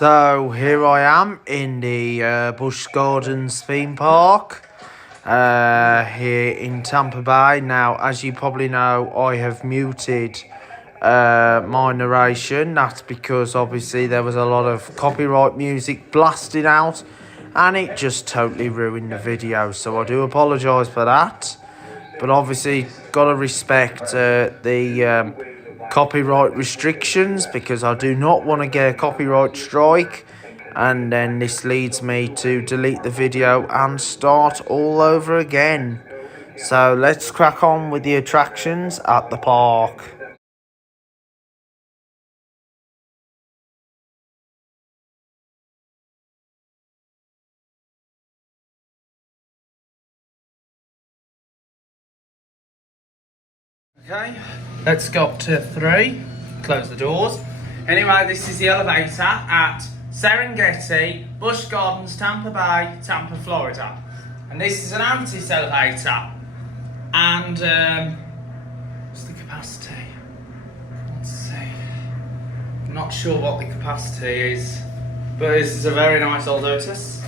So here I am in the Busch Gardens theme park here in Tampa Bay. Now, as you probably know, I have muted my narration. That's because obviously there was a lot of copyright music blasting out and it just totally ruined the video. So I do apologise for that. But obviously, got to respect the copyright restrictions because I do not want to get a copyright strike. And then this leads me to delete the video and start all over again. So let's crack on with the attractions at the park. Okay, let's go up to 3, close the doors. Anyway, this is the elevator at Serengeti, Busch Gardens, Tampa Bay, Tampa, Florida. And this is an Otis elevator. And, what's the capacity? Let's see. I'm not sure what the capacity is, but this is a very nice old Otis.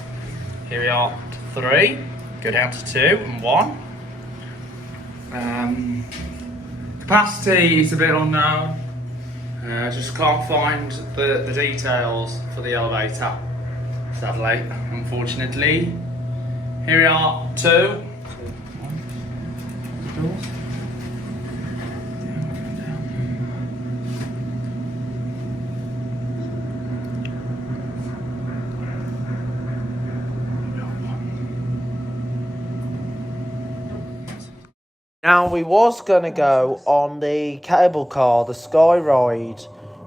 Here we are, 3, go down to 2 and 1. Capacity is a bit unknown. Just can't find the details for the elevator, sadly, unfortunately. Here we are, 2. Now, we was going to go on the cable car, the Sky Ride,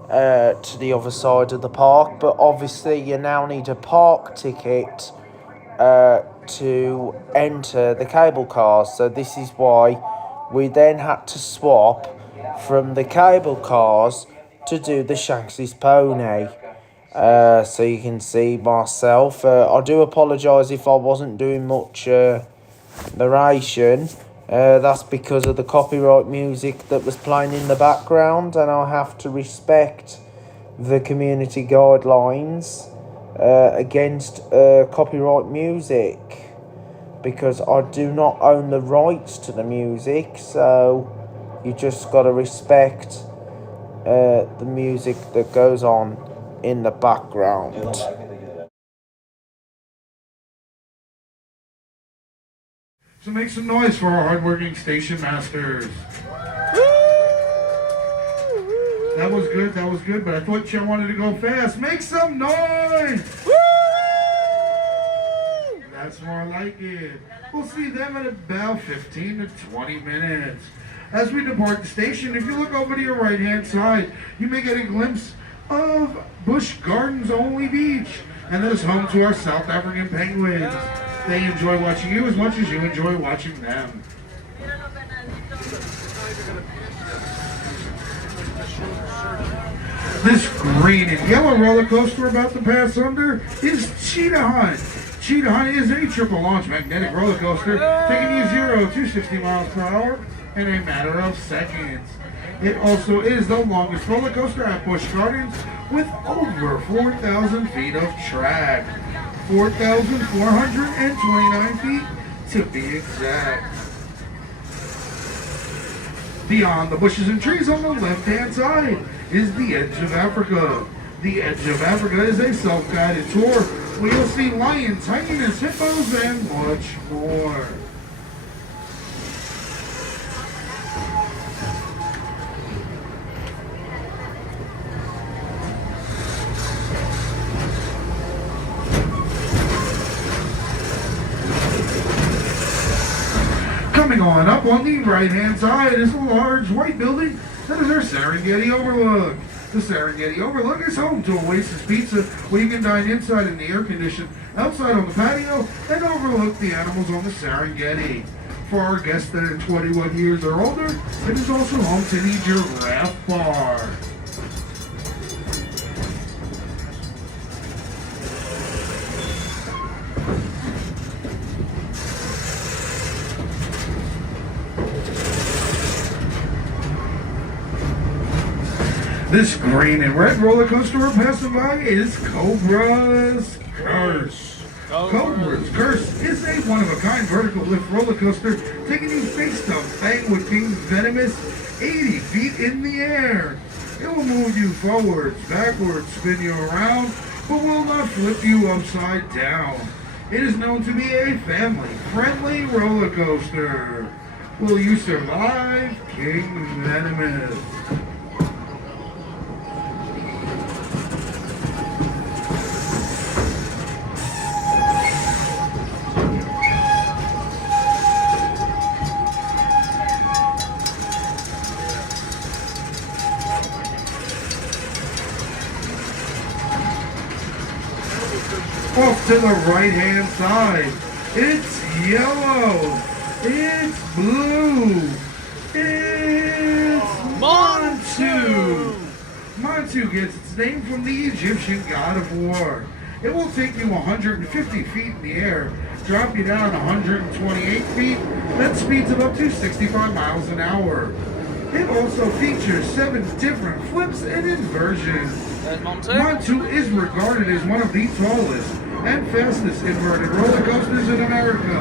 to the other side of the park, but obviously you now need a park ticket to enter the cable car. So this is why we then had to swap from the cable cars to do the Shanks's Pony. So you can see myself. I do apologise if I wasn't doing much narration. That's because of the copyright music that was playing in the background, and I have to respect the community guidelines against copyright music, because I do not own the rights to the music. So you just got to respect the music that goes on in the background. So make some noise for our hardworking station masters. That was good, but I thought y'all wanted to go fast. Make some noise! That's more like it. We'll see them in about 15 to 20 minutes. As we depart the station, if you look over to your right-hand side, you may get a glimpse of Busch Gardens' only beach, and that is home to our South African penguins. They enjoy watching you as much as you enjoy watching them. This green and yellow roller coaster we're about to pass under is Cheetah Hunt. Cheetah Hunt is a triple launch magnetic roller coaster taking you 0 to 60 miles per hour in a matter of seconds. It also is the longest roller coaster at Busch Gardens with over 4,000 feet of track. 4,429 feet to be exact. Beyond the bushes and trees on the left-hand side is the Edge of Africa. The Edge of Africa is a self-guided tour where you'll see lions, hyenas, hippos, and much more. Coming on up on the right-hand side is a large white building that is our Serengeti Overlook. The Serengeti Overlook is home to Oasis Pizza, where you can dine inside in the air condition, outside on the patio, and overlook the animals on the Serengeti. For our guests that are 21 years or older, it is also home to the Giraffe Bar. This green and red roller coaster we're passing by is Cobra's Curse. Cobra's Curse is a one-of-a-kind vertical lift roller coaster taking you face to bang with King's venomous 80 feet in the air. It will move you forwards, backwards, spin you around, but will not flip you upside down. It is known to be a family-friendly roller coaster. Will you survive King Venomous? Off to the right-hand side, it's yellow, it's blue, it's Montu. Montu gets its name from the Egyptian god of war. It will take you 150 feet in the air, drop you down 128 feet, then speeds it up to 65 miles an hour. It also features 7 different flips and inversions. Montu is regarded as one of the tallest and fastest inverted roller coasters in America.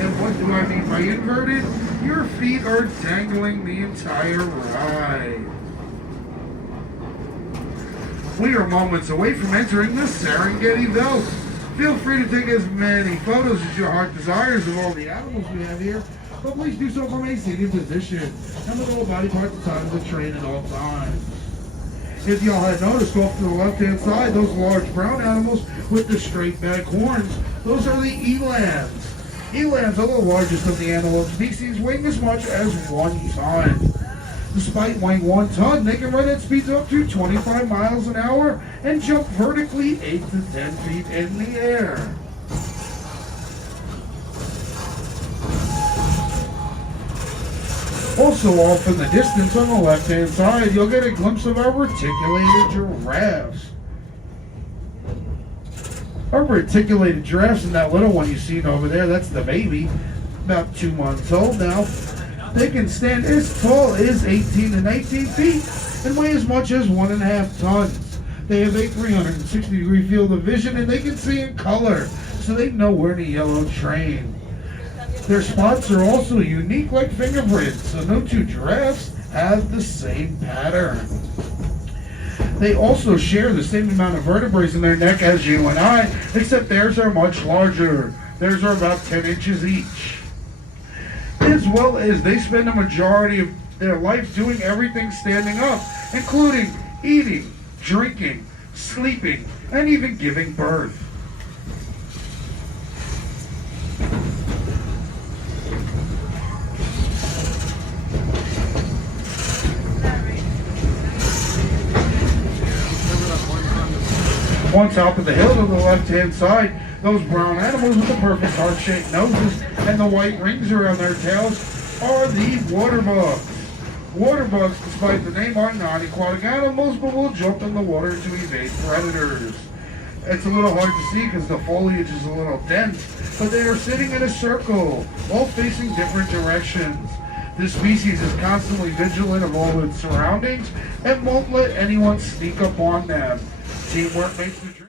And what do I mean by inverted? Your feet are dangling the entire ride. We are moments away from entering the Serengeti Belt. Feel free to take as many photos as your heart desires of all the animals we have here, but please do so from a seated position and with all body parts assigned to the train at all times. If y'all had noticed, off to the left-hand side, those large brown animals with the straight back horns, those are the elands. Elands are the largest of the antelope species, weighing as much as 1 ton. Despite weighing 1 ton, they can run at speeds up to 25 miles an hour and jump vertically 8 to 10 feet in the air. Also off in the distance on the left-hand side, you'll get a glimpse of our reticulated giraffes. Our reticulated giraffes and that little one you see over there, that's the baby, about 2 months old now. They can stand as tall as 18 to 19 feet and weigh as much as 1.5 tons. They have a 360-degree field of vision and they can see in color, so they know we're in a yellow train. Their spots are also unique like fingerprints, so no 2 giraffes have the same pattern. They also share the same amount of vertebrae in their neck as you and I, except theirs are much larger. Theirs are about 10 inches each. As well as they spend the majority of their life doing everything standing up, including eating, drinking, sleeping, and even giving birth. On top of the hill to the left-hand side, those brown animals with the perfect heart-shaped noses and the white rings around their tails are the water bugs. Water bugs, despite the name, are non-aquatic animals, but will jump in the water to evade predators. It's a little hard to see because the foliage is a little dense, but they are sitting in a circle, all facing different directions. This species is constantly vigilant of all its surroundings and won't let anyone sneak up on them. Teamwork makes the dream.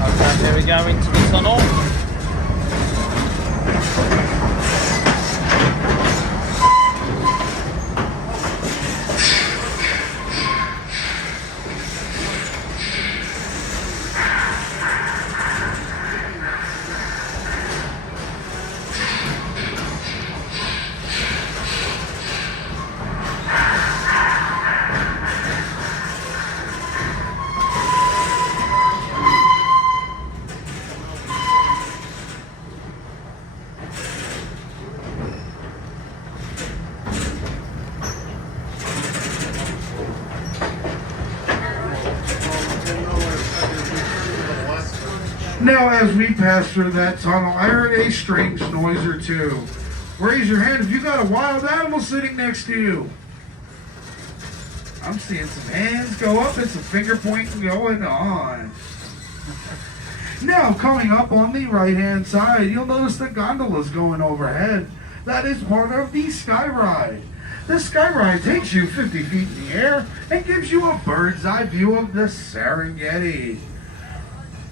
Okay, here we go into the tunnel. Now, as we passed through that tunnel, I heard a strange noise or two. Raise your hand if you got a wild animal sitting next to you. I'm seeing some hands go up and some finger pointing going on. Now, coming up on the right-hand side, you'll notice the gondolas going overhead. That is part of the Sky Ride. The Sky Ride takes you 50 feet in the air and gives you a bird's eye view of the Serengeti.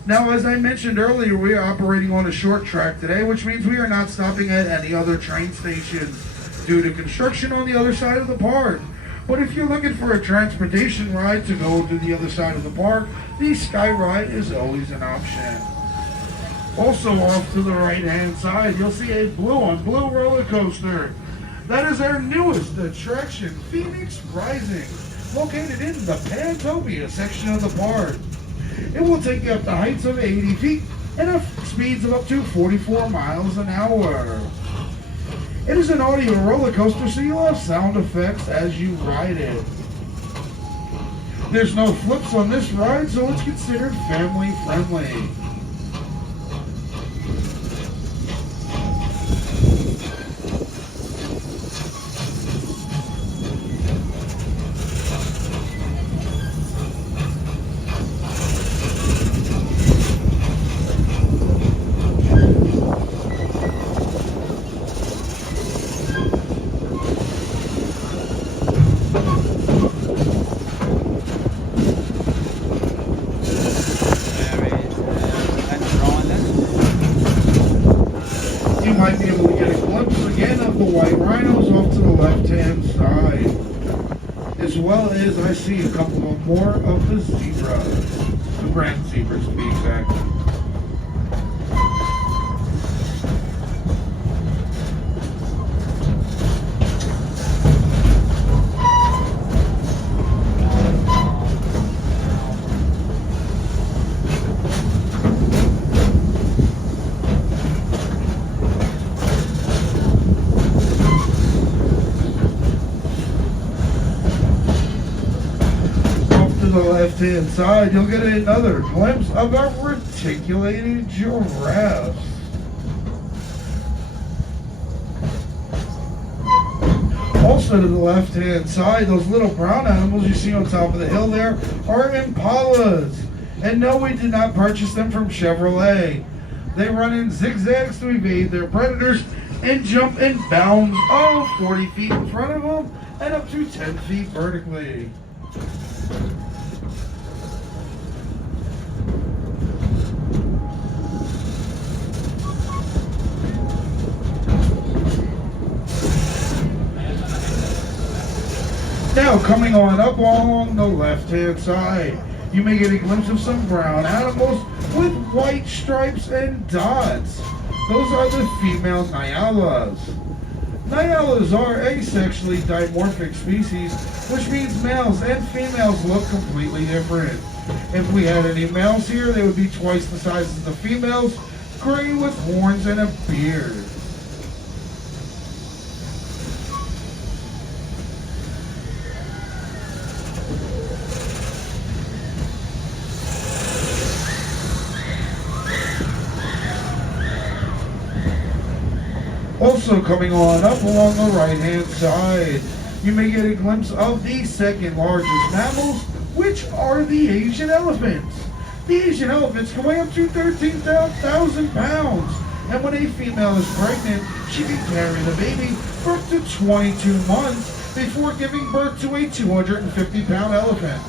Now, as I mentioned earlier, we are operating on a short track today, which means we are not stopping at any other train stations due to construction on the other side of the park. But if you're looking for a transportation ride to go to the other side of the park, the Sky Ride is always an option. Also off to the right-hand side, you'll see a blue-on-blue roller coaster. That is our newest attraction, Phoenix Rising, located in the Pantopia section of the park. It will take you up to heights of 80 feet and speeds of up to 44 miles an hour. It is an audio roller coaster, so you'll have sound effects as you ride it. There's no flips on this ride, so it's considered family friendly. You might be able to get a glimpse again of the white rhinos off to the left-hand side. As well as I see a couple of more of the zebras. The grand zebras to be exact. The left-hand side, you'll get another glimpse of our reticulated giraffes. Also to the left-hand side, those little brown animals you see on top of the hill there are impalas. And no, we did not purchase them from Chevrolet. They run in zigzags to evade their predators and jump in bounds of 40 feet in front of them and up to 10 feet vertically. Now, coming on up along the left-hand side, you may get a glimpse of some brown animals with white stripes and dots. Those are the female Nyalas. Nyalas are asexually dimorphic species, which means males and females look completely different. If we had any males here, they would be twice the size as the females, gray with horns and a beard. Also coming on up along the right-hand side, you may get a glimpse of the second largest mammals, which are the Asian elephants. The Asian elephants can weigh up to 13,000 pounds, and when a female is pregnant, she can carry the baby for up to 22 months before giving birth to a 250-pound elephant.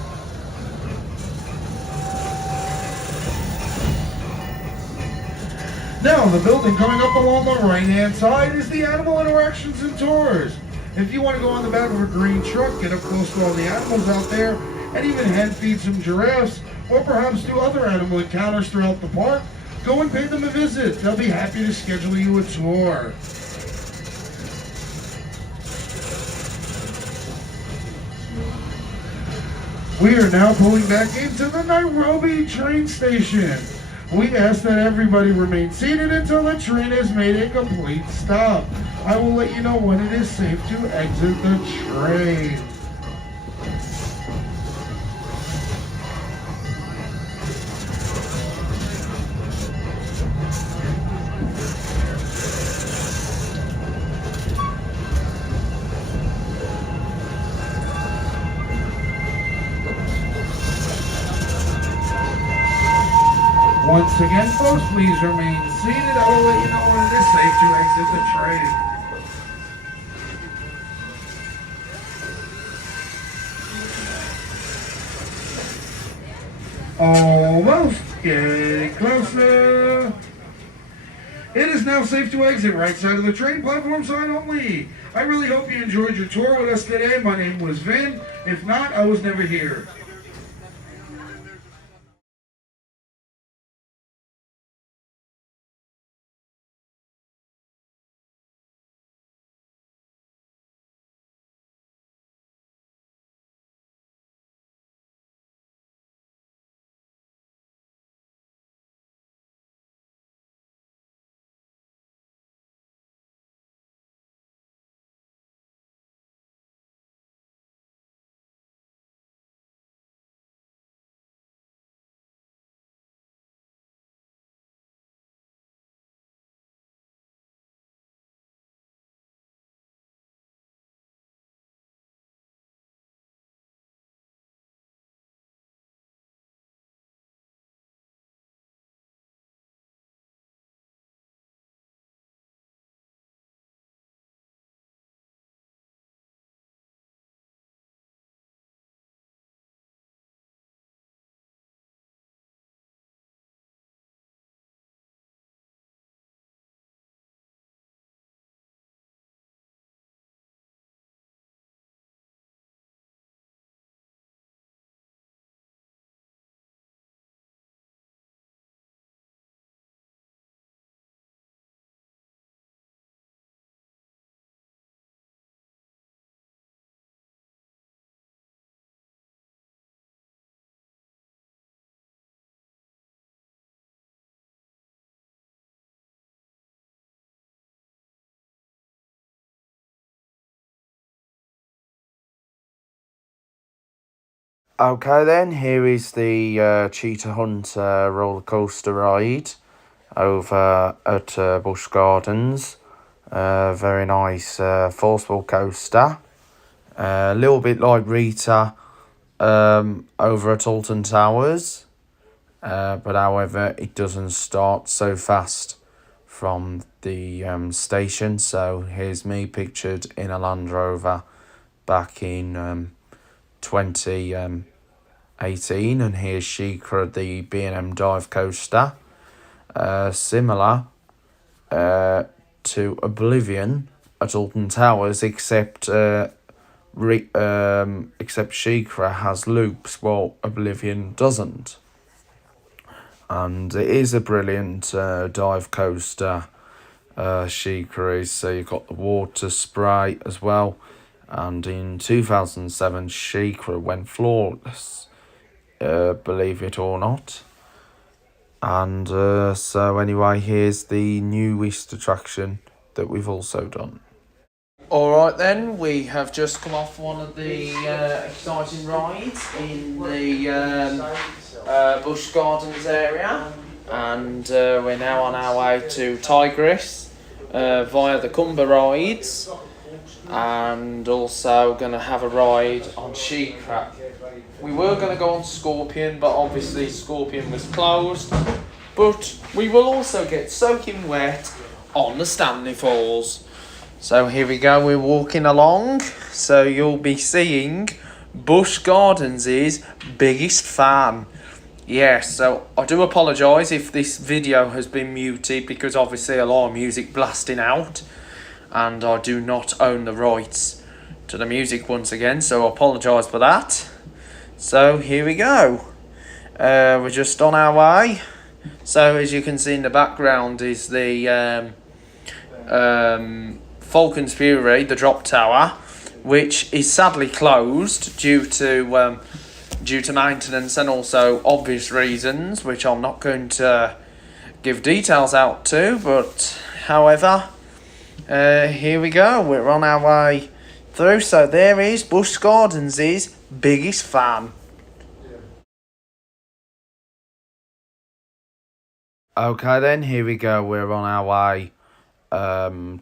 Now, the building coming up along the right-hand side is the Animal Interactions and Tours. If you want to go on the back of a green truck, get up close to all the animals out there, and even hand feed some giraffes, or perhaps do other animal encounters throughout the park, go and pay them a visit. They'll be happy to schedule you a tour. We are now pulling back into the Nairobi train station. We ask that everybody remain seated until the train has made a complete stop. I will let you know when it is safe to exit the train. Once again, folks, please remain seated. I will let you know when it is safe to exit the train. Almost. Getting closer. It is now safe to exit. Right side of the train, platform side only. I really hope you enjoyed your tour with us today. My name was Vin. If not, I was never here. Okay then, here is the Cheetah Hunt roller coaster ride over at Busch Gardens. Very nice forceful coaster. A little bit like Rita over at Alton Towers. But however, it doesn't start so fast from the station. So here's me pictured in a Land Rover back in 2018, and here's Sheikra, the B&M dive coaster, similar to Oblivion at Alton Towers, except Sheikra has loops while Oblivion doesn't. And it is a brilliant dive coaster. Sheikra is, so you've got the water spray as well. And in 2007, Sheikra went flawless, believe it or not. And so anyway, here's the newest attraction that we've also done. Alright then, we have just come off one of the exciting rides in the Busch Gardens area, and we're now on our way to Tigris via the Cumber rides, and also going to have a ride on She-Crack. We were going to go on Scorpion, but obviously Scorpion was closed, but we will also get soaking wet on the Stanley Falls. So here we go, we're walking along, so you'll be seeing Busch Gardens' biggest fan. Yes, so I do apologise if this video has been muted, because obviously a lot of music blasting out, and I do not own the rights to the music once again, so I apologise for that. So here we go, we're just on our way. So as you can see in the background is the Falcon's Fury, the drop tower, which is sadly closed due to maintenance and also obvious reasons, which I'm not going to give details out to, but however, here we go, we're on our way through. So there is Busch Gardens' biggest fan. Okay then, here we go, we're on our way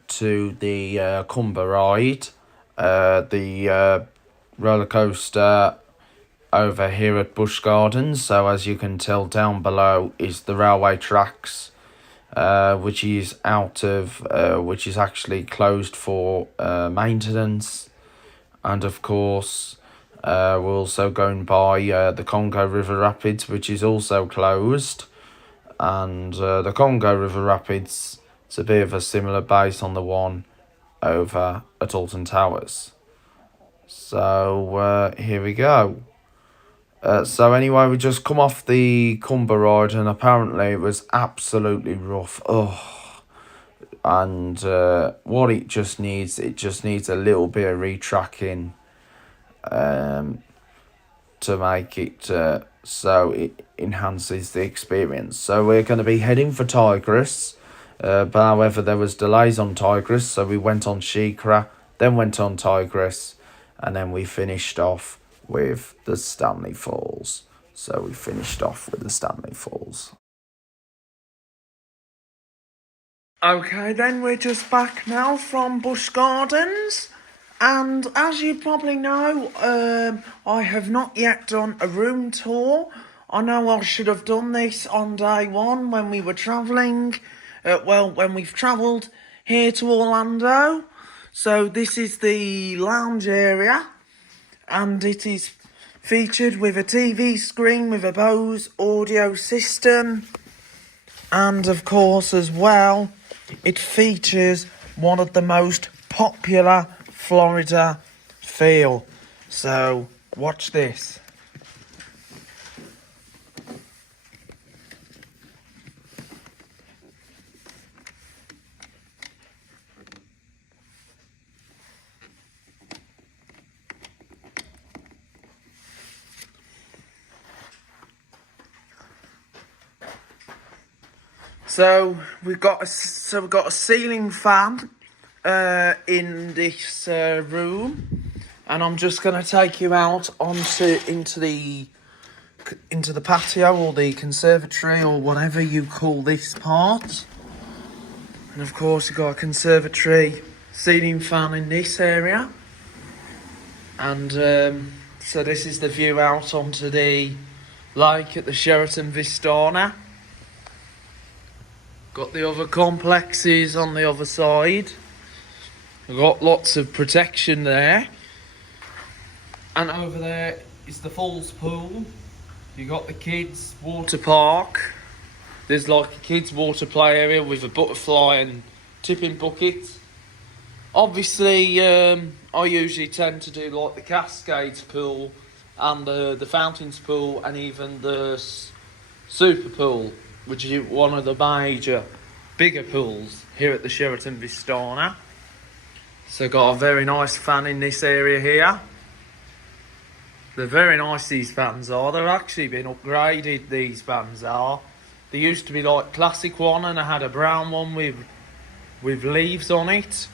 to the Cumber ride, the roller coaster over here at Busch Gardens. So as you can tell, down below is the railway tracks, which is which is actually closed for maintenance. And of course, we're also going by the Congo River Rapids, which is also closed. And the Congo River Rapids, it's a bit of a similar base on the one over at Alton Towers. So here we go. So anyway, we just come off the Cumber ride, and apparently it was absolutely rough. And what it just needs a little bit of retracking to make it so it enhances the experience. So we're going to be heading for Tigris, but however there was delays on Tigris, so we went on Shikra, then went on Tigris, and then we finished off with the Stanley Falls. Okay, then we're just back now from Busch Gardens, and as you probably know, I have not yet done a room tour. I know I should have done this on day one when we were travelling, when we've travelled here to Orlando. So this is the lounge area, and it is featured with a TV screen with a Bose audio system, and of course as well, it features one of the most popular Florida feel. So watch this. So we've got a ceiling fan in this room, and I'm just going to take you out into the patio or the conservatory or whatever you call this part. And of course you've got a conservatory ceiling fan in this area, and so this is the view out onto the lake at the Sheraton Vistana. Got the other complexes on the other side. We've got lots of protection there. And over there is the falls pool. You got the kids' water park. There's like a kids' water play area with a butterfly and tipping bucket. Obviously, I usually tend to do like the Cascades pool and the Fountains pool and even the Super pool, which is one of the major, bigger pools here at the Sheraton Vistana. So got a very nice fan in this area here. They're very nice, these fans are. They've actually been upgraded, these fans are. They used to be like classic one, and I had a brown one with leaves on it.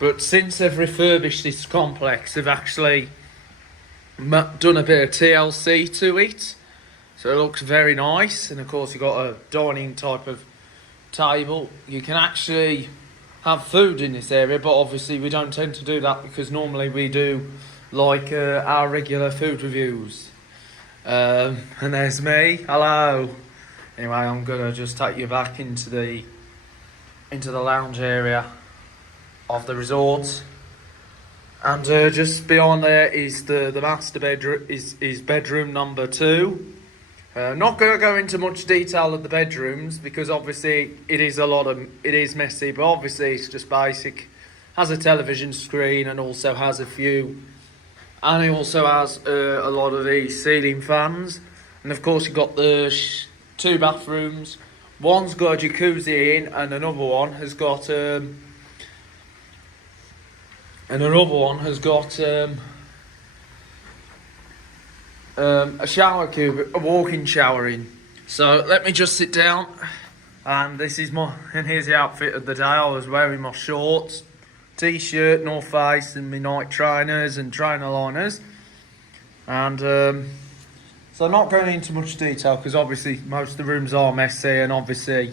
But since they've refurbished this complex, they've actually done a bit of TLC to it. So it looks very nice, and of course you've got a dining type of table. You can actually have food in this area, but obviously we don't tend to do that because normally we do like our regular food reviews. And there's me, hello. Anyway, I'm gonna just take you back into the lounge area of the resort, and just beyond there is the master bedroom, is bedroom number 2. Not going to go into much detail of the bedrooms because obviously it is messy, but obviously it's just basic. Has a television screen and also has a lot of these ceiling fans. And of course you've got the 2 bathrooms. One's got a jacuzzi in, and another one has got a shower cube, a walk-in shower in. So let me just sit down, and here's the outfit of the day. I was wearing my shorts, t-shirt, North Face, and my night trainers and trainer liners. And so I'm not going into much detail because obviously most of the rooms are messy, and obviously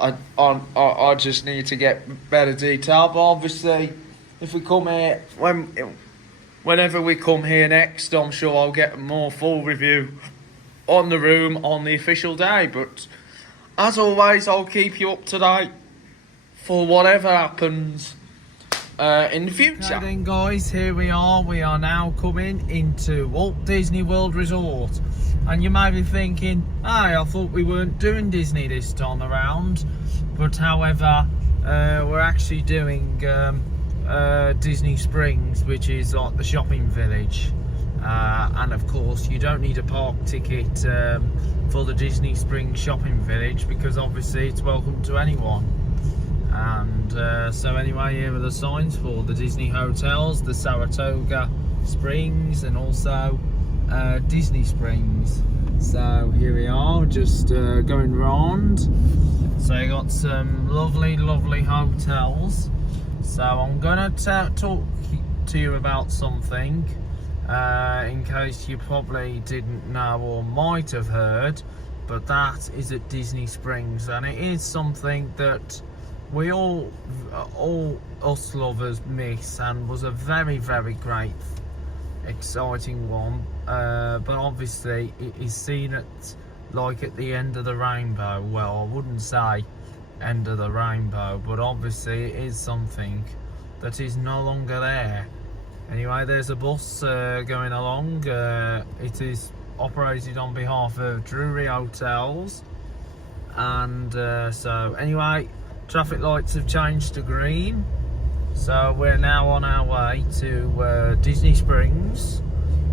I just need to get better detail. But obviously if we come here, whenever we come here next, I'm sure I'll get a more full review on the room on the official day. But as always, I'll keep you up to date for whatever happens in the future. Okay then guys, here we are now coming into Walt Disney World Resort, and you may be thinking, hey, I thought we weren't doing Disney this time around, but however we're actually doing Disney Springs, which is like the shopping village, and of course you don't need a park ticket for the Disney Springs shopping village, because obviously it's welcome to anyone. And so anyway, here are the signs for the Disney hotels, the Saratoga Springs and also Disney Springs. So here we are, just going round. So you got some lovely hotels. So I'm gonna talk to you about something in case you probably didn't know or might have heard, but that is at Disney Springs, and it is something that we all us lovers miss, and was a very great, exciting one. But obviously it is seen at the end of the rainbow. Well, I wouldn't say end of the rainbow, but obviously it is something that is no longer there. Anyway, there's a bus going along. It is operated on behalf of Drury Hotels, and so anyway, traffic lights have changed to green, so we're now on our way to Disney Springs,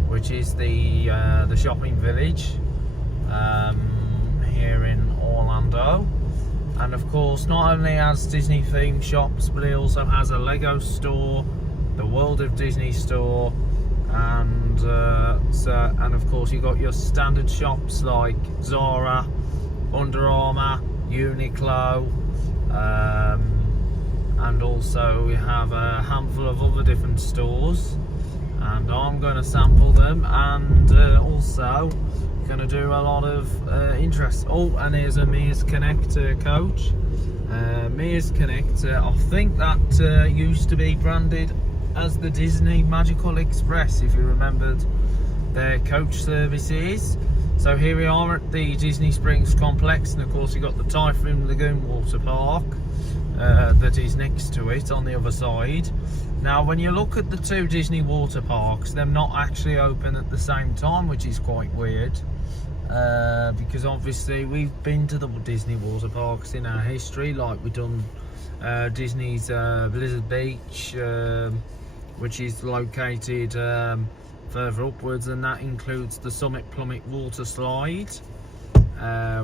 which is the shopping village here in Orlando. And of course, not only has Disney themed shops, but it also has a Lego store, the World of Disney store, and and of course you've got your standard shops like Zara, Under Armour, Uniqlo, and also we have a handful of other different stores, and I'm going to sample them, and also going to do a lot of interest. Oh, and here's a Mears Connect coach. Mears Connect, I think that used to be branded as the Disney Magical Express, if you remembered their coach services. So here we are at the Disney Springs complex, and of course you've got the Typhoon Lagoon water park that is next to it on the other side. Now when you look at the two Disney water parks, they're not actually open at the same time, which is quite weird, because obviously we've been to the Disney water parks in our history, like we've done Disney's Blizzard Beach, which is located further upwards, and that includes the Summit Plummet water slide,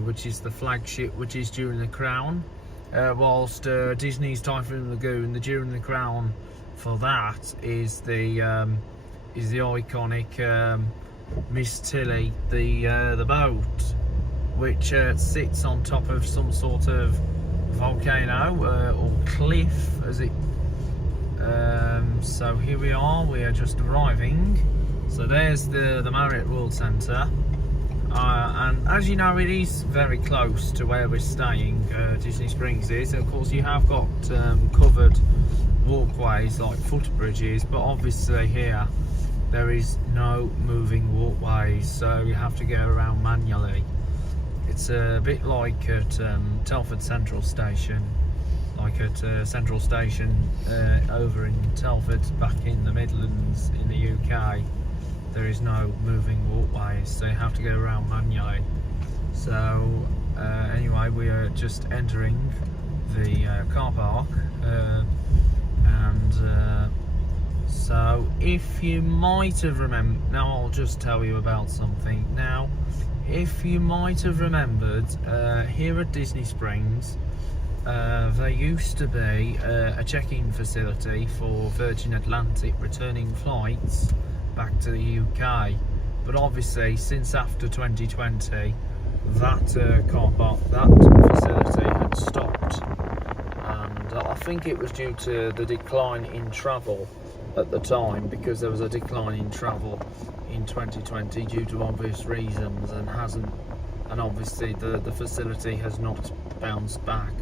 which is the flagship, which is during the Crown, whilst Disney's Typhoon Lagoon, the during the Crown for that is the iconic Miss Tilly, the boat, which sits on top of some sort of volcano or cliff, as it. So here we are just arriving. So there's the Marriott World Centre, and as you know, it is very close to where we're staying. Disney Springs is, of course you have got covered walkways like footbridges, but obviously here there is no moving walkways, so you have to go around manually. It's a bit like at Telford Central Station, like at Central Station over in Telford, back in the Midlands in the UK. There is no moving walkways, so you have to go around manually. So anyway, we are just entering the car park, and so if you might have remembered, now I'll just tell you about something. Now, if you might have remembered, here at Disney Springs, there used to be a check-in facility for Virgin Atlantic returning flights back to the UK, but obviously since after 2020 that car park, that facility had stopped, and I think it was due to the decline in travel at the time, because there was a decline in travel in 2020 due to obvious reasons, and obviously the facility has not bounced back,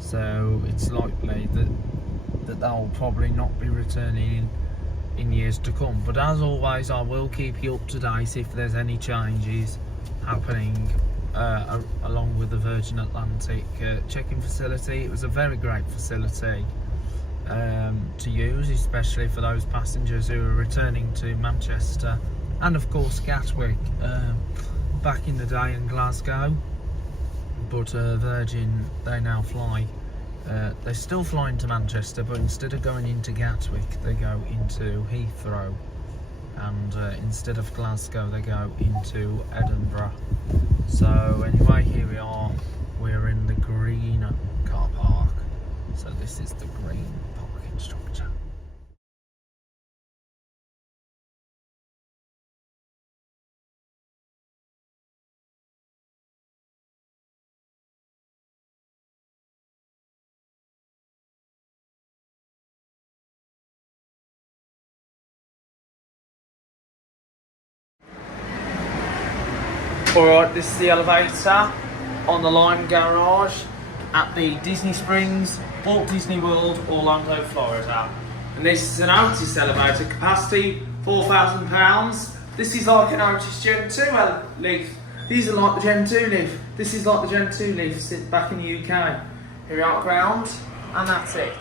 so it's likely that they'll probably not be returning in years to come. But as always, I will keep you up to date if there's any changes happening along with the Virgin Atlantic check-in facility. It was a very great facility to use, especially for those passengers who are returning to Manchester and of course Gatwick back in the day in Glasgow. But Virgin, they now fly, they still fly into Manchester, but instead of going into Gatwick they go into Heathrow, and instead of Glasgow they go into Edinburgh. So anyway, here we are, we're in the green car park. So this is the green parking structure. Alright, this is the elevator on the Lime Garage at the Disney Springs, Walt Disney World, Orlando, Florida. And this is an Otis elevator, capacity £4,000. This is like an Otis Gen 2 lift. These are like the Gen 2 lift. This is like the Gen 2 lift back in the UK. Here we are at ground, and that's it.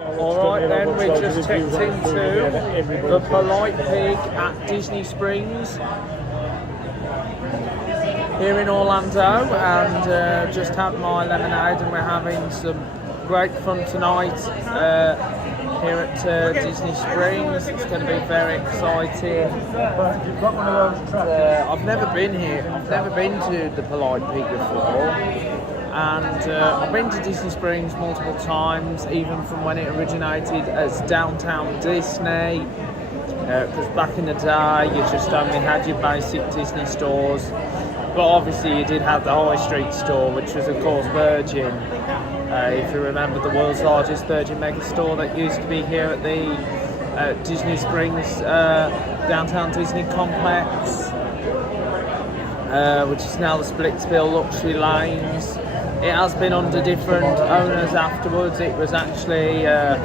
Alright then, we just checked into the Polite Pig at Disney Springs here in Orlando, and just had my lemonade, and we're having some great fun tonight here at Disney Springs. It's going to be very exciting. I've never been here, I've never been to the Polite Pig before. And I've been to Disney Springs multiple times, even from when it originated as Downtown Disney, because back in the day you just only had your basic Disney stores, but obviously you did have the High Street store, which was of course Virgin. If you remember, the world's largest Virgin mega store that used to be here at the Disney Springs Downtown Disney complex, which is now the Splitsville Luxury Lanes. It has been under different owners afterwards. It was actually a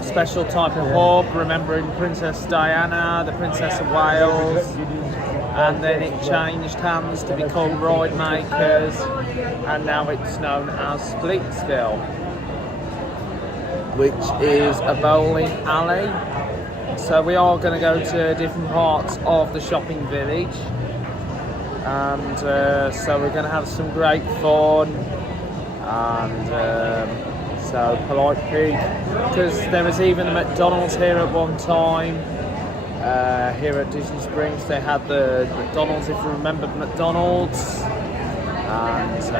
special type of hub, remembering Princess Diana, the Princess of Wales, and then it changed hands to become Ride Makers, and now it's known as Splitsville, which is a bowling alley. So we are going to go to different parts of the shopping village, and so we're going to have some great fun. And so Polite Pig, because there was even a McDonald's here at one time, here at Disney Springs. They had the McDonald's, if you remember McDonald's. And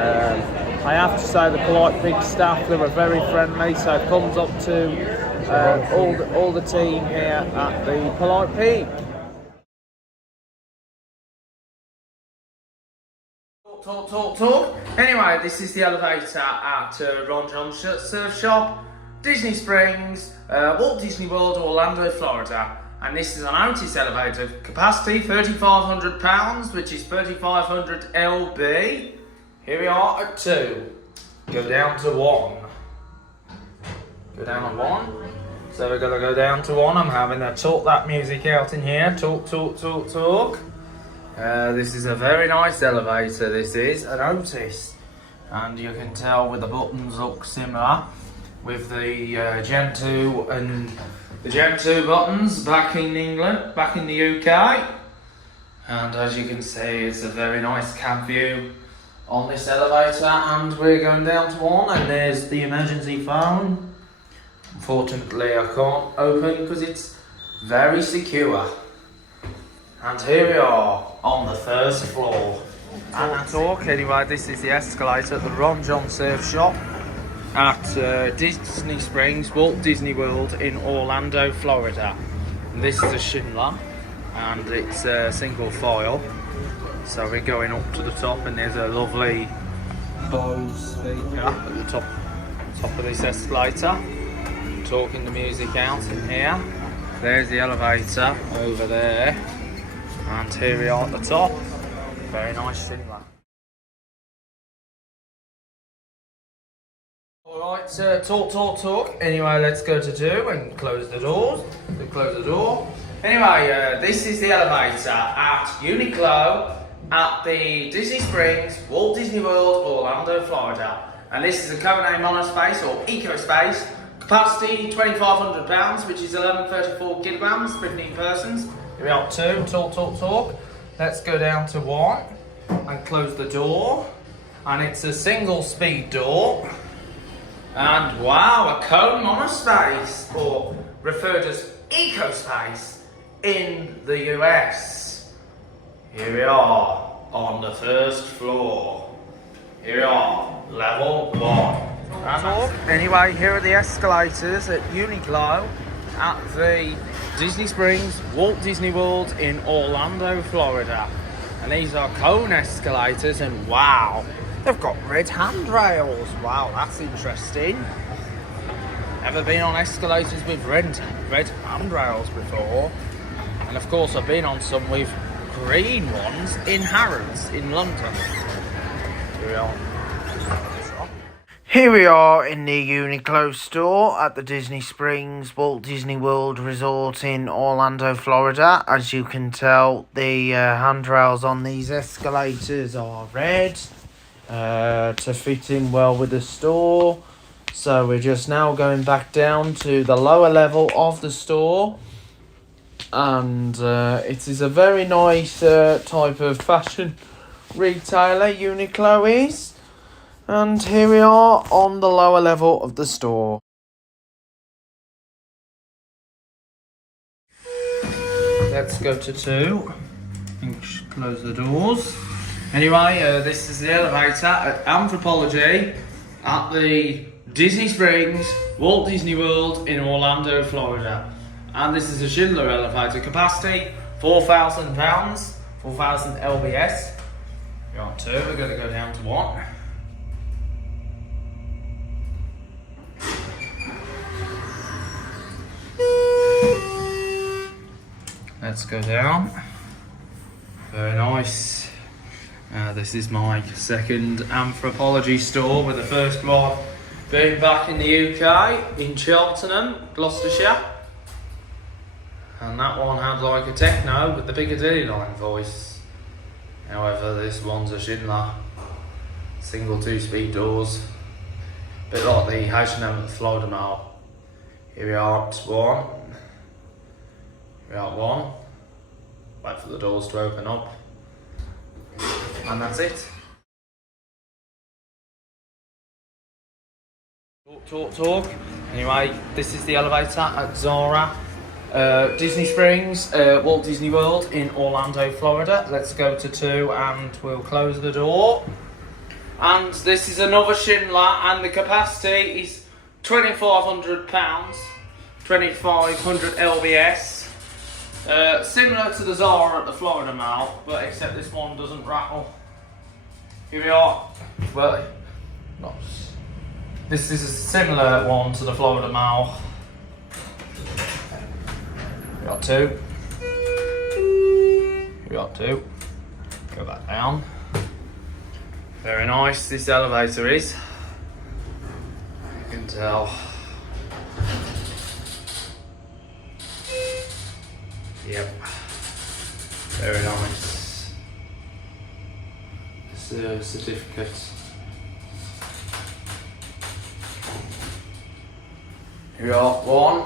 I have to say, the Polite Pig staff, they were very friendly, so thumbs up to all the team here at the Polite Pig. Talk. Anyway, this is the elevator at Ron John's Surf Shop, Disney Springs, Walt Disney World, Orlando, Florida. And this is an Otis elevator, capacity £3,500, which is 3,500 lb. Here we are at 2. Go down to 1. Go down to 1. So we're going to go down to 1. I'm having to talk that music out in here. Talk. This is a very nice elevator. This is an Otis, and you can tell with the buttons look similar with the Gen 2 and the Gen 2 buttons back in England, back in the UK. And as you can see, it's a very nice cab view on this elevator, and we're going down to 1, and there's the emergency phone. Unfortunately I can't open because it's very secure. And here we are on the first floor. And talk anyway, this is the escalator at the Ron John Surf Shop at Disney Springs, Walt Disney World in Orlando, Florida. And this is a Schindler, and it's a single file. So we're going up to the top, and there's a lovely Bose speaker at the top of this escalator, talking the music out in here. There's the elevator over there. And here we are at the top. Very nice cinema. Right, talk. Anyway, let's go to 2 and close the doors. Close the door. Anyway, this is the elevator at Uniqlo at the Disney Springs, Walt Disney World, Orlando, Florida. And this is a co-name monospace or eco space. Capacity 2,500 pounds, which is 1134 kilograms, 15 persons. Here we are, 2. Talk. Let's go down to 1 and close the door. And it's a single speed door. And wow, a cone monospace, or referred as eco space in the US. Here we are on the first floor. Here we are, level 1. Anyway, here are the escalators at Uniqlo at the Disney Springs, Walt Disney World in Orlando, Florida. And these are cone escalators, and wow, they've got red handrails. Wow, that's interesting. Ever been on escalators with red handrails before? And of course, I've been on some with green ones in Harrods in London. Here we are. Here we are in the Uniqlo store at the Disney Springs Walt Disney World Resort in Orlando, Florida. As you can tell, the handrails on these escalators are red to fit in well with the store. So we're just now going back down to the lower level of the store. And it is a very nice type of fashion retailer, Uniqlo is. And here we are on the lower level of the store. Let's go to 2 and close the doors. Anyway, this is the elevator at Anthropology at the Disney Springs, Walt Disney World in Orlando, Florida. And this is a Schindler elevator. Capacity 4,000 pounds, 4,000 lbs. You're on 2, we're going to go down to 1. Let's go down. Very nice. This is my second Anthropology store, with the first one being back in the UK, in Cheltenham, Gloucestershire. And that one had like a techno with the Piccadilly line voice. However, this one's a Schindler. Single 2-speed doors. Bit like the H&M at the Florida Mall. Here we are at 1. Here we are at 1. Wait for the doors to open up. And that's it. Talk. Anyway, this is the elevator at Zara, Disney Springs, Walt Disney World in Orlando, Florida. Let's go to 2 and we'll close the door. And this is another Schindler, and the capacity is 2,500 pounds, 2,500 lbs. Similar to the Zara at the Florida Mall, but except this one doesn't rattle. Here we are. Well, this is a similar one to the Florida Mall. We got 2. We got 2. Go back down. Very nice, this elevator is. You can tell. Yep. Very nice. It's a certificate. Here we are, 1.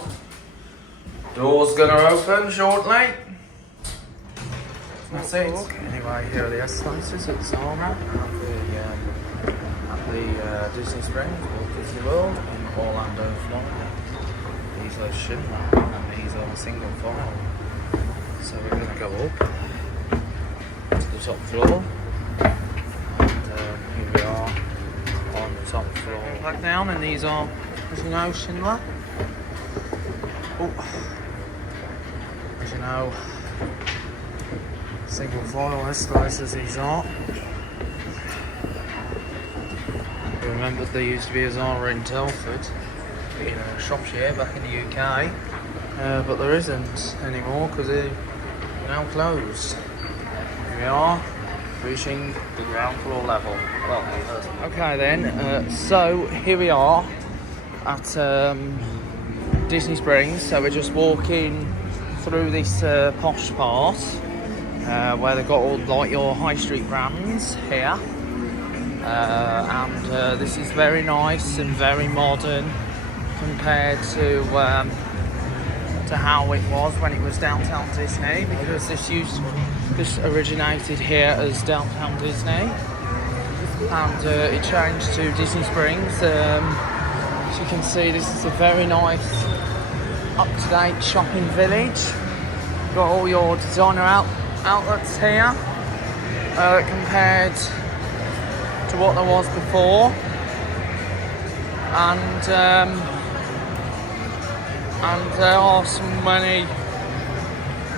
Door's gonna open shortly. That's it. Anyway, here are the escalators at Zara at the Disney Springs, Walt Disney World in Orlando, Florida. These are Schindler and these are single file. So we're going to go up to the top floor. And here we are on the top floor. Back down, and these are, as you know, Schindler. As you know, single file escalators these are. You remember there used to be a Zara in Telford, in Shropshire back in the UK, but there isn't anymore because they're now closed. Here we are, reaching the ground floor level. Well, okay then, so here we are at Disney Springs. So we're just walking through this posh part where they've got all like your high street brands here, and this is very nice and very modern compared to how it was when it was Downtown Disney, because this originated here as Downtown Disney, and it changed to Disney Springs. As you can see, this is a very nice, up-to-date shopping village. Got all your designer outlets here, compared to what there was before, and there are so many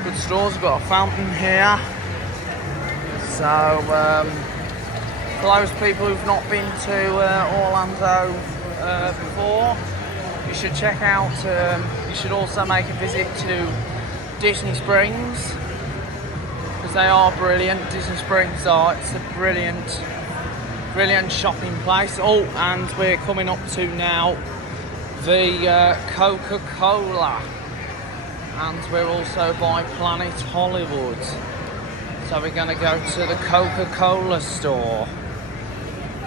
good stores. We've got a fountain here, so for those people who've not been to Orlando before, you should check out, you should also make a visit to Disney Springs, because they are brilliant. Disney Springs it's a brilliant shopping place. Oh, and we're coming up to now the Coca-Cola, and we're also by Planet Hollywood, so we're going to go to the Coca-Cola store.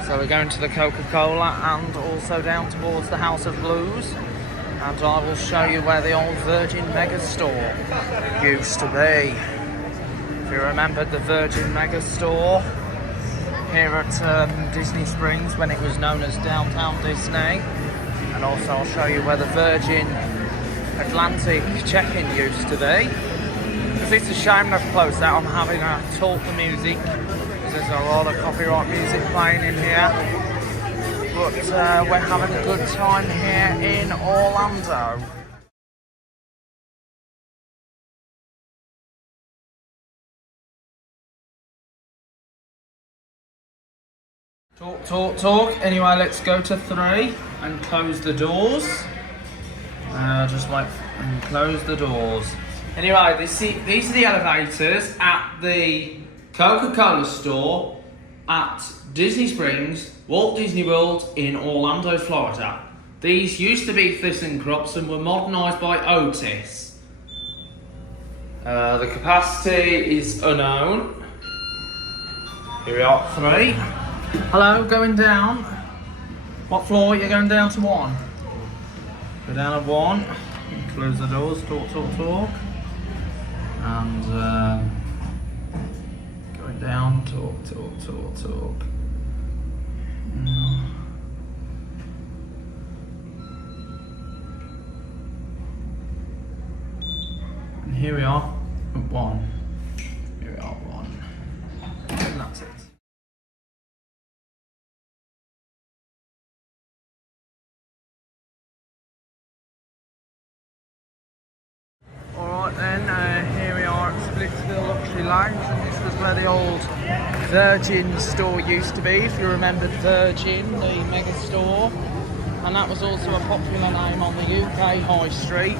So we're going to the Coca-Cola and also down towards the House of Blues, and I will show you where the old Virgin Megastore used to be. If you remember the Virgin Megastore here at Disney Springs when it was known as Downtown Disney, and also I'll show you where the Virgin Atlantic check-in used to be. Because it's a shame they've closed that. I'm having to talk the music, because there's a lot of copyright music playing in here. But we're having a good time here in Orlando. Talk. Anyway, let's go to 3 and close the doors. Just like and close the doors. Anyway, these are the elevators at the Coca-Cola store at Disney Springs, Walt Disney World in Orlando, Florida. These used to be ThyssenKrups and were modernised by Otis. The capacity is unknown. Here we are, 3. Hello, going down. What floor? You're going down to 1. Go down to 1. Close the doors. Talk. And going down. Talk. And here we are at 1. Here we are at 1. And that's it. Alright then, here we are at Splitsville Luxury Lounge, and this was where the old Virgin store used to be, if you remembered Virgin, the mega store. And that was also a popular name on the UK High Street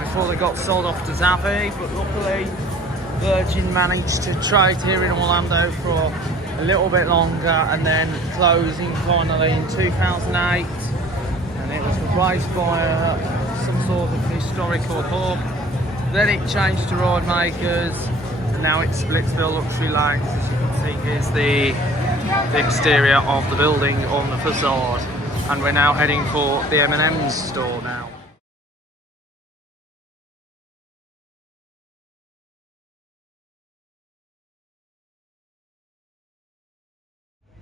before they got sold off to Zavvi, but luckily Virgin managed to trade here in Orlando for a little bit longer, and then closing finally in 2008, and it was replaced by some sort of historical hub. Then it changed to Ride Makers, and now it's Splitsville Luxury Lounge. As you can see, here's the exterior of the building on the facade, and we're now heading for the M&M's store now.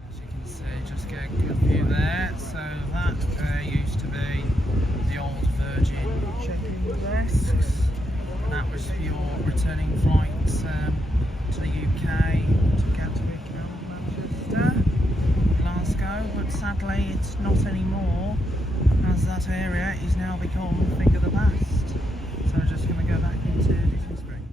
As you can see, just get a good view there. So that used to be the old Virgin check-in desks, and that was for your returning flights to the UK, to Gatwick, Manchester, Glasgow, but sadly it's not anymore, as that area is now become a thing of the past. So we're just going to go back into Disney Springs.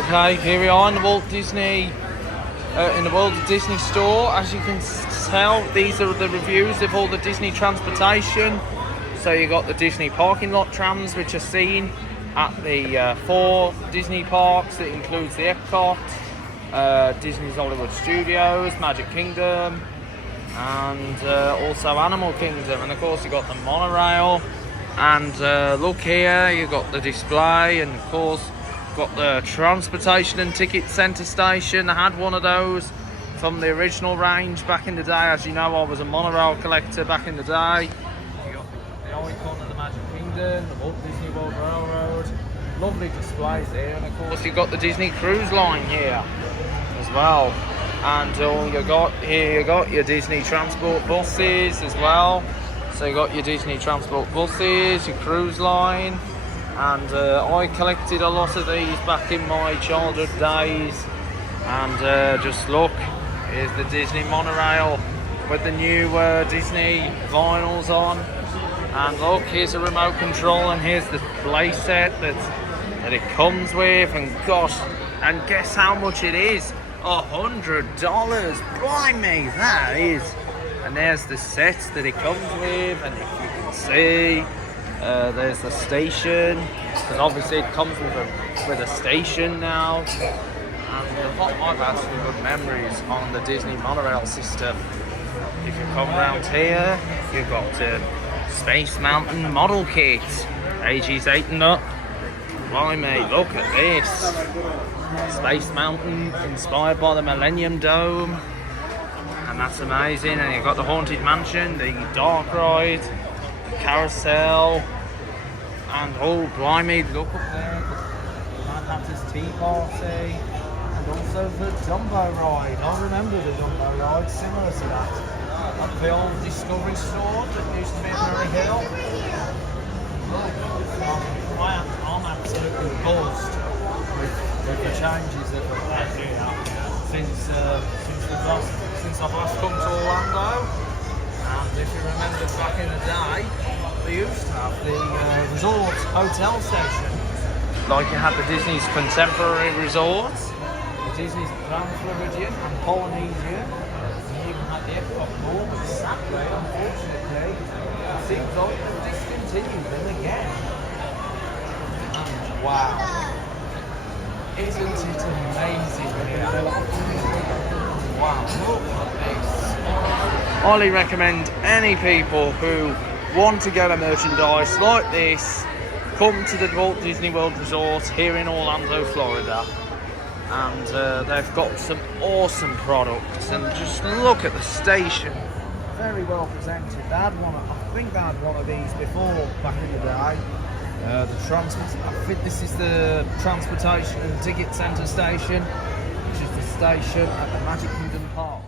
Okay, here we are in the Walt Disney, in the World of Disney store. As you can tell, these are the reviews of all the Disney transportation. So you got the Disney parking lot trams, which are seen at the 4 Disney parks. It includes the Epcot, Disney's Hollywood Studios, Magic Kingdom, and also Animal Kingdom. And of course you got the monorail. And look here, you got the display, and of course got the transportation and ticket centre station. I had one of those from the original range back in the day. As you know, I was a monorail collector back in the day. You got the icon of the Magic Kingdom, the Walt Disney World Railroad. Lovely displays here, and of course you've got the Disney Cruise Line here as well. And you got here, you got your Disney transport buses as well. So you got your Disney transport buses, your cruise line, and I collected a lot of these back in my childhood days. And just look, here's the Disney monorail with the new Disney vinyls on. And look, here's a remote control, and here's the play set that it comes with. And gosh, and guess how much it is? $100. Blimey, that is. And there's the sets that it comes with, and if you can see, there's the station, because obviously it comes with a station now. And I've had some good memories on the Disney monorail system. If you come around here, you've got Space Mountain model kit, ages 8 and up. Blimey, look at this. Space Mountain, inspired by the Millennium Dome. And that's amazing. And you've got the Haunted Mansion, the Dark Ride, the Carousel, and oh blimey, look up there, the Mad Hatter's Tea Party, and also the Dumbo Ride. I remember the Dumbo Ride, similar to that, at the old Discovery store that used to be at Murray Hill. I'm absolutely buzzed with the changes that have had here since I've last come to Orlando. And if you remember back in the day, they used to have the resort hotel station. Like you had the Disney's Contemporary Resorts, the Disney's Grand Floridian and Polynesian, and you even had the Epcot Mall, but sadly, unfortunately, it seems like they've discontinued them again. And wow, isn't it amazing here? Wow, look at this. Highly recommend any people who want to get a merchandise like this, come to the Walt Disney World Resort here in Orlando, Florida. And they've got some awesome products, and just look at the station. Very well presented. I think they had one of these before back in the day. I think this is the transportation and ticket centre station, which is the station at the Magic Kingdom Park.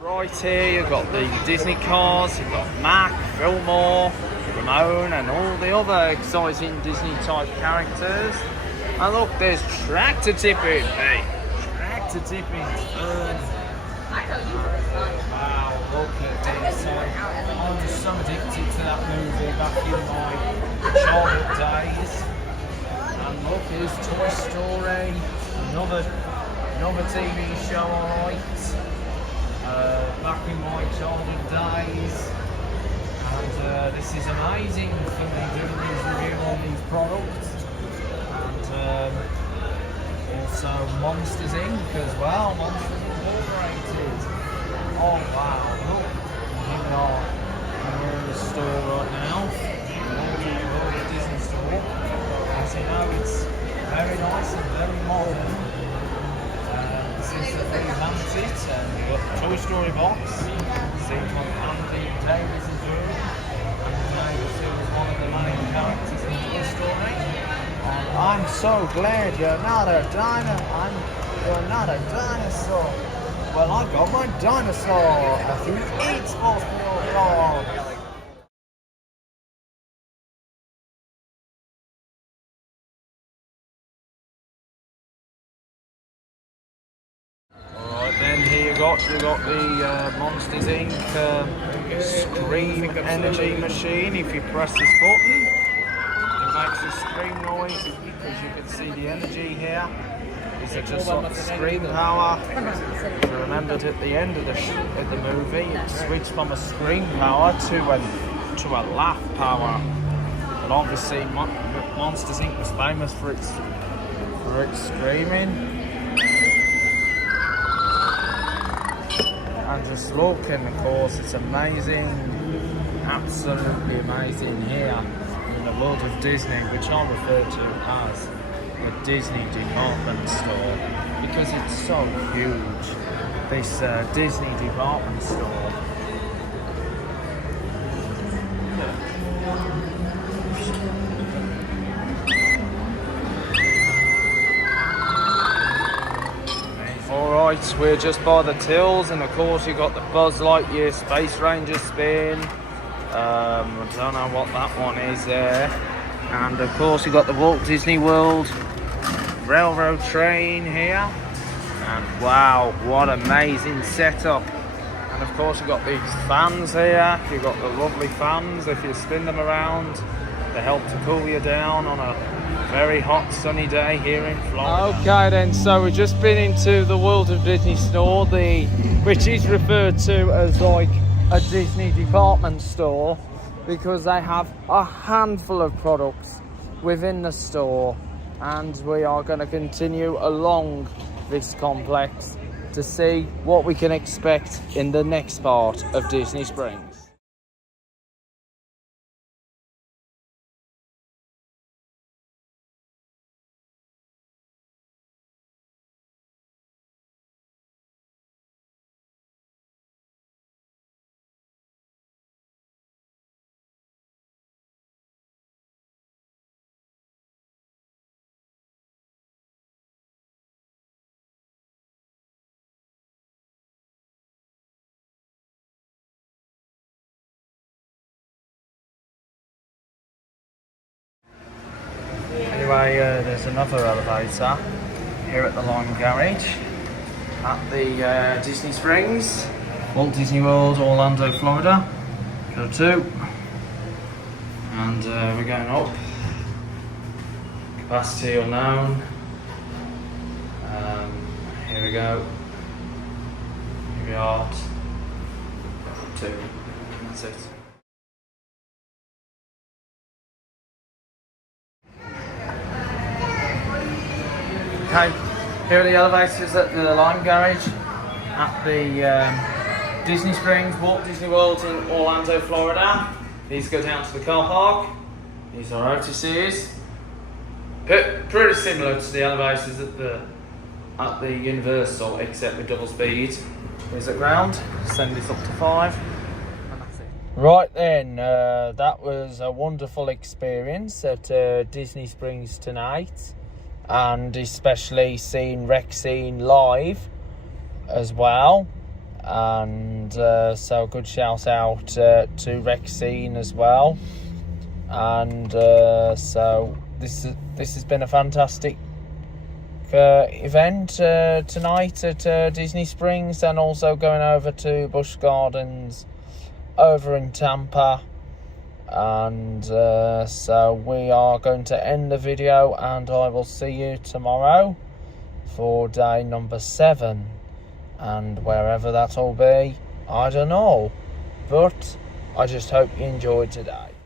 Right here you've got the Disney cars, you've got Mac, Fillmore, Ramon and all the other exciting Disney type characters. And look, there's tractor tipping, hey, tractor tipping. Wow, look at this. I was so addicted to that movie back in my childhood days. And look, here's Toy Story, Another TV show I liked back in my childhood days, and this is amazing for me doing these reviews on these products, and also Monsters Inc. as well, Monsters Incorporated. Oh wow, look, here we are, we're in the store right now, the Disney store. As you know, it's very nice and very modern. This is the thing Mansit, and we've got the Toy Story box, seen from Andy Davis' room, and Davis is one of the main characters in Toy Story. And I'm so glad you're not a dinosaur. Well, I got my dinosaur. I think it's supposed to be all wrong. Then here you got the Monsters Inc. Scream energy machine. If you press this button, it makes a scream noise because you can see the energy here. These are just sort of scream power. If you remembered at the end of the movie, it switched from a scream power to a laugh power. But obviously, Monsters Inc. was famous for its screaming. And just look, and of course it's amazing, absolutely amazing here in the world of Disney, which I refer to as the Disney department store, because it's so huge, this Disney department store. Alright, we're just by the tills, and of course you got the Buzz Lightyear Space Ranger spin. I don't know what that one is there. And of course you got the Walt Disney World railroad train here. And wow, what amazing setup. And of course you got these fans here. You've got the lovely fans. If you spin them around, they help to cool you down on a very hot sunny day here in Florida. Okay then, so we've just been into the World of Disney store, which is referred to as like a Disney department store, because they have a handful of products within the store, and we are going to continue along this complex to see what we can expect in the next part of Disney Springs. Anyway, there's another elevator here at the Lime Garage at the Disney Springs, Walt Disney World, Orlando, Florida. Go to, and we're going up. Capacity unknown. Here we go. Here we are. 2. That's it. Okay, here are the elevators at the Lime Garage at the Disney Springs, Walt Disney World in Orlando, Florida. These go down to the car park. These are Otis's. Pretty similar to the elevators at the Universal, except with double speed. Here's at ground. Send this up to 5. And that's it. Right then, that was a wonderful experience at Disney Springs tonight. And especially seeing Rexine live as well, and so a good shout out to Rexine as well. And so this has been a fantastic event tonight at Disney Springs, and also going over to Busch Gardens over in Tampa. And so we are going to end the video, and I will see you tomorrow for day number 7. And wherever that'll be, I don't know. But I just hope you enjoyed today.